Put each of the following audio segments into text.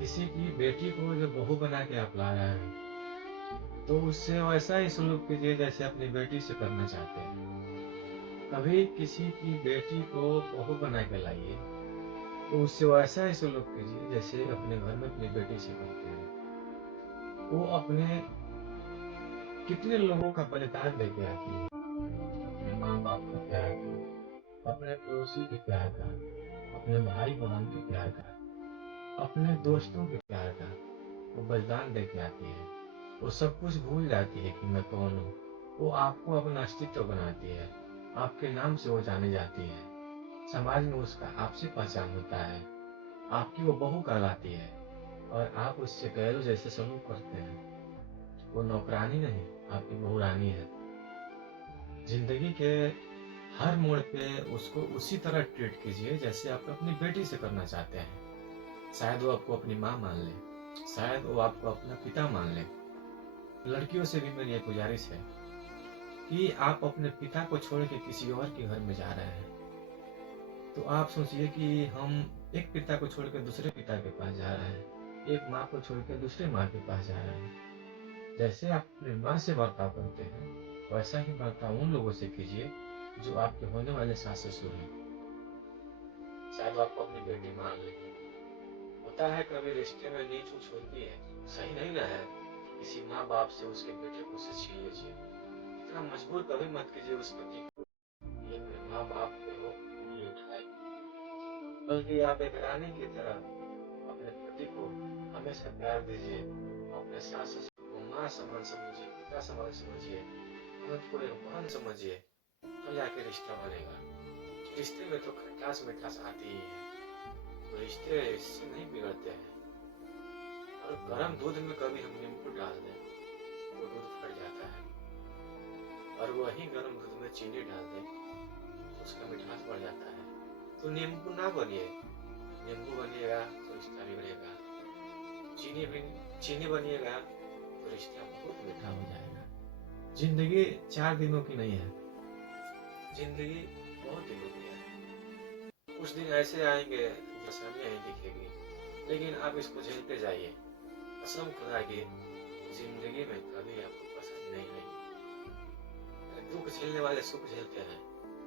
किसी की बेटी को जो बहू बना के आप ला रहे हैं, तो उससे वैसा ही सलूक कीजिए जैसे अपनी बेटी से करना चाहते हैं। कभी किसी की बेटी को बहू बना के लाइए, तो उससे वैसा ही सलूक कीजिए जैसे अपने घर में अपनी बेटी से करते हैं। वो अपने कितने लोगों का बलिदान दे के आती है, अपने माँ बाप का प्यार का, अपने पड़ोसी के प्यार का, अपने भाई बहन के प्यार का, अपने दोस्तों के प्यार का वो बलिदान दे के आती है। वो सब कुछ भूल जाती है कि मैं कौन हूँ। वो आपको अपना अस्तित्व बनाती है, आपके नाम से वो जानी जाती है, समाज में उसका आपसे पहचान होता है, आपकी वो बहू कहलाती है और आप उससे गैरों जैसे सलूक करते हैं। वो नौकरानी नहीं, आपकी बहू रानी है। जिंदगी के हर मोड़ पे उसको उसी तरह ट्रीट कीजिए जैसे आप अपनी बेटी से करना चाहते हैं। शायद वो आपको अपनी माँ मान ले, शायद वो आपको अपना पिता मान ले। लड़कियों से भी मेरी एक गुजारिश है कि आप अपने पिता को छोड़ के किसी और के घर में जा रहे हैं, तो आप सोचिए कि हम एक पिता को छोड़ के दूसरे पिता के पास जा रहे हैं, एक माँ को छोड़ के दूसरे माँ के पास जा रहे हैं। जैसे आप अपनी माँ से बर्ताव करते हैं, वैसा ही बर्ताव उन लोगों से कीजिए जो आपके होने वाले सास ससुर हैं। शायद वो आपको अपनी बेटी मान ले। होता है कभी रिश्ते में नीच ऊंच होती है, सही नहीं ना है। किसी माँ बाप से उसके बेटे को उससे छीन लीजिए। इतना मजबूर कभी मत कीजिए उस पति को ये अपने माँ बाप पे हो ये उठाए। बल्कि आप एक रानी की तरह अपने पति को हमेशा प्यार दीजिए। अपने सास ससुर को माँ समान समझिए, पिता समान समझिए, उनको एक बहन समझिए। तो जाके रिश्ता बनेगा। रिश्ते में तो खटास मिठास आती ही है, तो रिश्ते इससे नहीं बिगड़ते हैं। और गर्म दूध में कभी हम नींबू डाल दें तो दूध फट जाता है, और वही गर्म दूध में चीनी डाल दें तो उसका मिठास बढ़ जाता है। तो नींबू ना बनिए, नींबू बनिएगा तो रिश्ता बिगड़ेगा। चीनी भी चीनी बनिएगा तो रिश्ता बहुत मीठा हो जाएगा। जिंदगी 4 दिनों की नहीं है, जिंदगी बहुत दिनों की है। कुछ दिन ऐसे आएंगे आसानियां नहीं दिखेगी, लेकिन आप इसको झेलते जाइए। कसम खुदा की जिंदगी में कभी आपको पसंद नहीं आएगी। दुख झेलने वाले सुख झेलते हैं।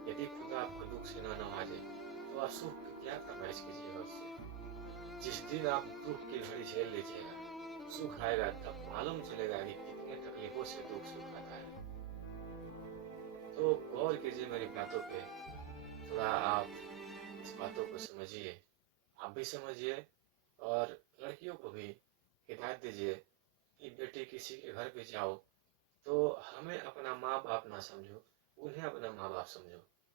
यदि खुदा आपको दुख से ना नवाजे तो आप सुख की क्या फरमाइश कीजिएगा उससे। जिस दिन आप दुख की घड़ी झेल लीजिएगा, सुख आएगा, तब मालूम चलेगा कि कितने तकलीफों से दुख सुख आता है। तो गौर कीजिए मेरी बातों पे, थोड़ा आप इस बातों को समझिए, आप भी समझिए और लड़कियों को भी हिदायत दीजिए कि बेटी किसी के घर पे जाओ तो हमें अपना माँ बाप ना समझो, उन्हें अपना माँ बाप समझो।